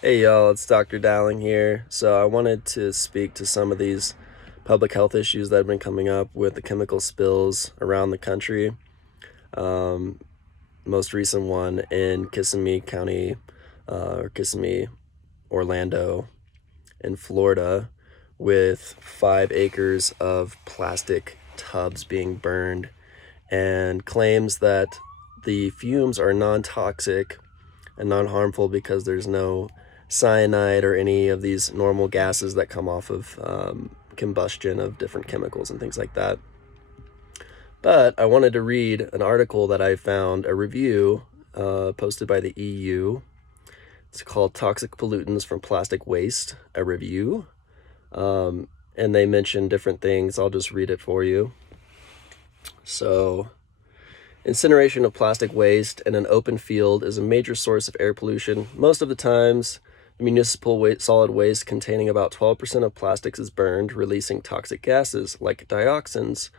Hey y'all, it's Dr. Dowling here. So I wanted to speak to some of these public health issues that have been coming up with the chemical spills around the country. Um, Most recent one in Kissimmee County, or Kissimmee, Orlando, in Florida, with 5 acres of plastic tubs being burned, and claims that the fumes are non-toxic and non-harmful because there's no cyanide or any of these normal gases that come off of combustion of different chemicals and things like that. But I wanted to read an article that I found, a review posted by the EU. It's called Toxic Pollutants from Plastic Waste, a review. And they mention different things. I'll just read it for you. So, incineration of plastic waste in an open field is a major source of air pollution. Most of the times, municipal solid waste containing about 12% of plastics is burned, releasing toxic gases like dioxins.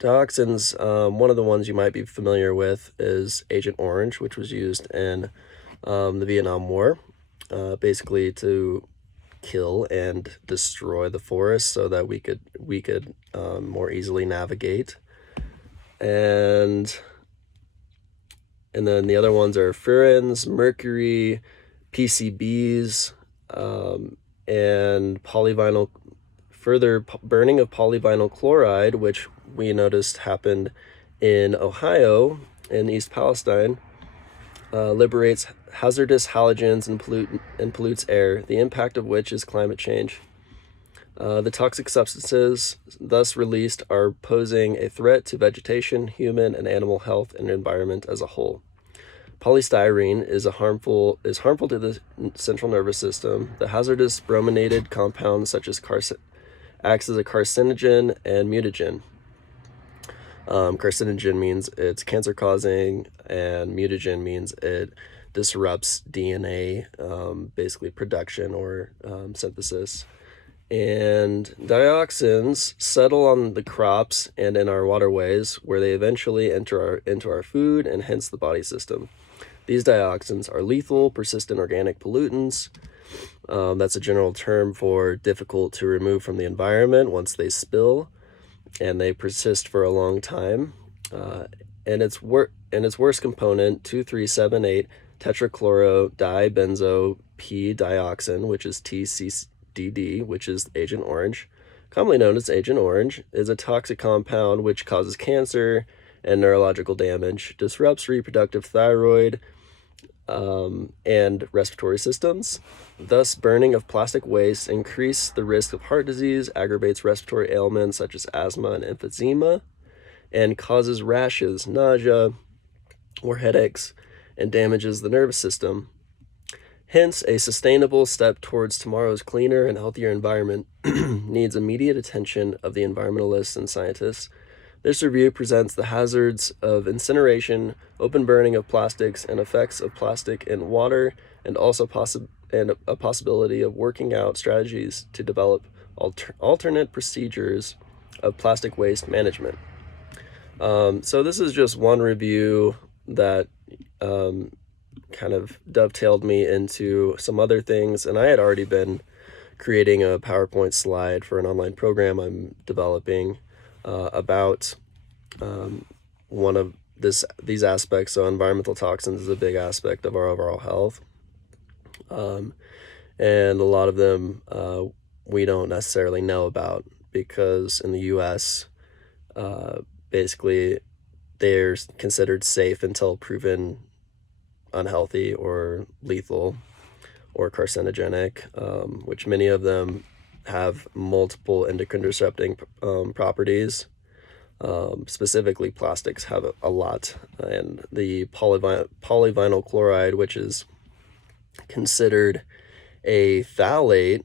One of the ones you might be familiar with is Agent Orange, which was used in the Vietnam War, basically to kill and destroy the forest so that we could more easily navigate. And then the other ones are furans, mercury, PCBs, and polyvinyl. Further burning of polyvinyl chloride, which we noticed happened in Ohio, in East Palestine, liberates hazardous halogens and pollutes air, the impact of which is climate change. The toxic substances thus released are posing a threat to vegetation, human and animal health, and environment as a whole. Polystyrene is harmful to the central nervous system. The hazardous brominated compounds such as acts as a carcinogen and mutagen. Carcinogen means it's cancer-causing, and mutagen means it disrupts DNA, basically production or synthesis. And dioxins settle on the crops and in our waterways, where they eventually enter into our food and hence the body system. These dioxins are lethal, persistent organic pollutants. That's a general term for difficult to remove from the environment once they spill, and they persist for a long time. And its worst component, 2378 tetrachloro-dibenzo P-dioxin, which is TCDD, which is Agent Orange, commonly known as Agent Orange, is a toxic compound which causes cancer and neurological damage, disrupts reproductive thyroid and respiratory systems. Thus, burning of plastic waste increases the risk of heart disease, aggravates respiratory ailments such as asthma and emphysema, and causes rashes, nausea, or headaches, and damages the nervous system. Hence, a sustainable step towards tomorrow's cleaner and healthier environment needs immediate attention of the environmentalists and scientists. This review presents the hazards of incineration, open burning of plastics, and effects of plastic in water, and also a possibility of working out strategies to develop alternate procedures of plastic waste management. So this is just one review that kind of dovetailed me into some other things, and I had already been creating a PowerPoint slide for an online program I'm developing about one of these aspects. So environmental toxins is a big aspect of our overall health, and a lot of them we don't necessarily know about, because in the US basically they're considered safe until proven unhealthy or lethal or carcinogenic, which many of them have multiple endocrine disrupting properties. Specifically, plastics have a lot, and the polyvinyl chloride, which is considered a phthalate.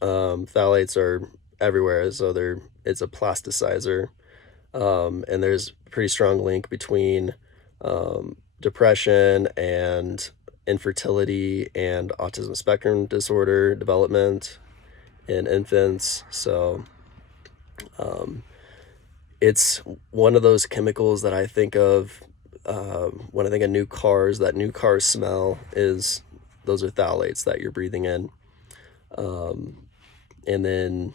Phthalates are everywhere, so it's a plasticizer, and there's a pretty strong link between depression and infertility and autism spectrum disorder development in infants. So it's one of those chemicals that I think of when I think of new cars. That new car smell is those are phthalates that you're breathing in. And then,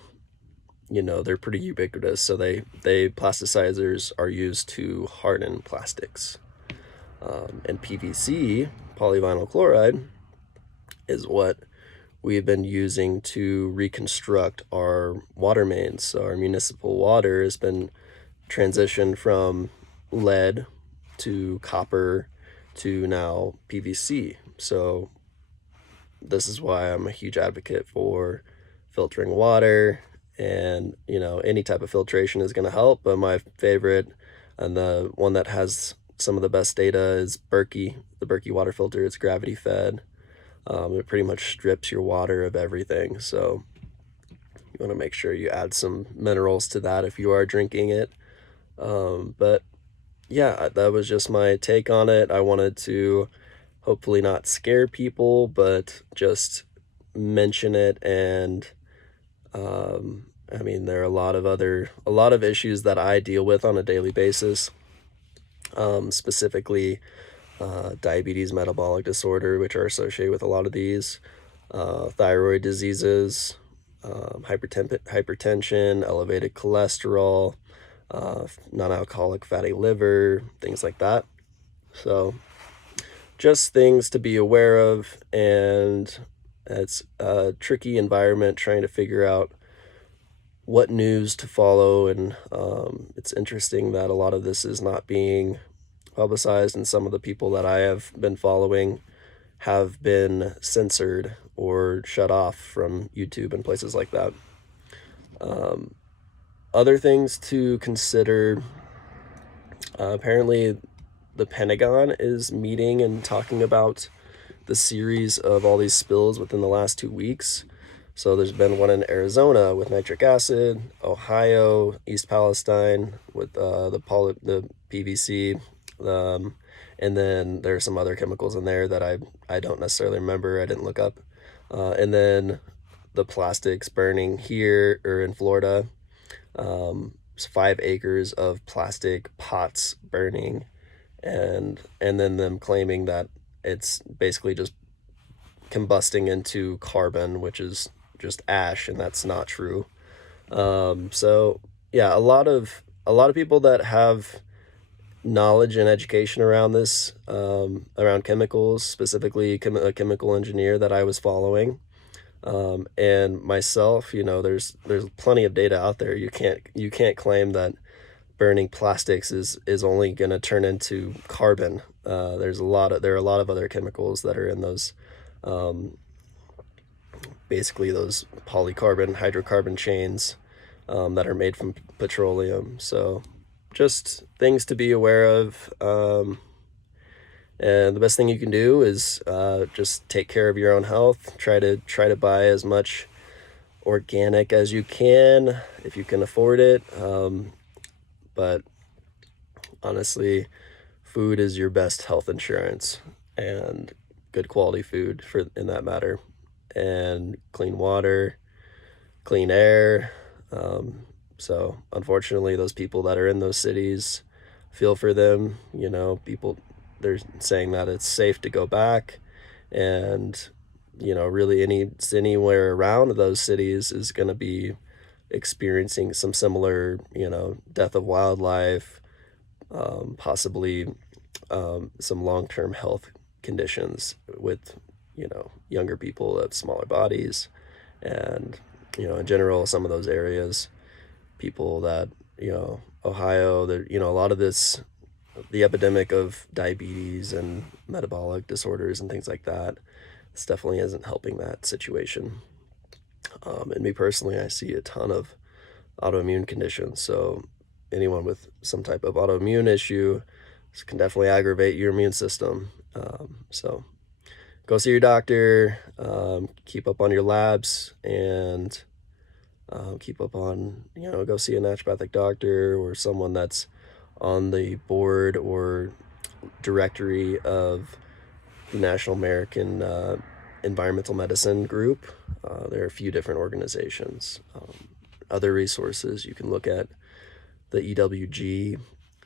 you know, they're pretty ubiquitous. So plasticizers are used to harden plastics. And PVC, polyvinyl chloride, is what we've been using to reconstruct our water mains. So our municipal water has been transitioned from lead to copper to now PVC. So this is why I'm a huge advocate for filtering water, and you know, any type of filtration is going to help, but my favorite and the one that has some of the best data is Berkey, the Berkey water filter. It's gravity fed. It pretty much strips your water of everything, so you want to make sure you add some minerals to that if you are drinking it. But yeah, that was just my take on it. I wanted to hopefully not scare people, but just mention it. And I mean, there are a lot of issues that I deal with on a daily basis, specifically diabetes, metabolic disorder, which are associated with a lot of these, thyroid diseases, hypertension, elevated cholesterol, non-alcoholic fatty liver, things like that. So just things to be aware of, and it's a tricky environment trying to figure out what news to follow, and it's interesting that a lot of this is not being publicized, and some of the people that I have been following have been censored or shut off from YouTube and places like that. Other things to consider, apparently the Pentagon is meeting and talking about the series of all these spills within the last 2 weeks. So there's been one in Arizona with nitric acid, Ohio, East Palestine with the PVC, and then there's some other chemicals in there that I don't necessarily remember. I didn't look up. And then the plastics burning here or in Florida. 5 acres of plastic pots burning, and then them claiming that it's basically just combusting into carbon, which is just ash, and that's not true. So yeah, a lot of people that have knowledge and education around this, around chemicals, specifically a chemical engineer that I was following, and myself, you know, there's plenty of data out there. You can't claim that burning plastics is only going to turn into carbon. There are a lot of other chemicals that are in those, basically those polycarbon hydrocarbon chains, that are made from petroleum. So just things to be aware of. And the best thing you can do is just take care of your own health. Try to buy as much organic as you can if you can afford it. But honestly, food is your best health insurance, and good quality food in that matter, and clean water, clean air. So unfortunately, those people that are in those cities, feel for them. You know, they're saying that it's safe to go back, and you know, really anywhere around those cities is going to be experiencing some similar, you know, death of wildlife, possibly some long-term health conditions with, you know, younger people that have smaller bodies, and you know, in general, some of those areas, people that, you know, Ohio, you know, a lot of the epidemic of diabetes and metabolic disorders and things like that, this definitely isn't helping that situation. And me personally, I see a ton of autoimmune conditions. So anyone with some type of autoimmune issue, this can definitely aggravate your immune system. So go see your doctor, keep up on your labs, and keep up on, you know, go see a naturopathic doctor or someone that's on the board or directory of the National American Environmental Medicine Group. There are a few different organizations. Other resources, you can look at the EWG,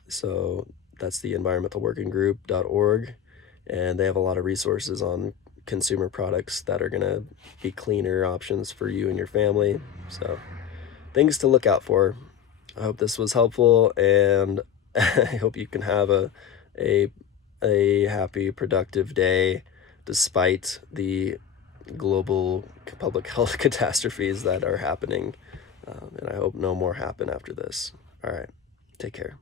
so that's the Environmental Working Group.org, and they have a lot of resources on consumer products that are going to be cleaner options for you and your family. So things to look out for. I hope this was helpful, and I hope you can have a happy, productive day despite the global public health catastrophes that are happening. And I hope no more happen after this. All right, take care.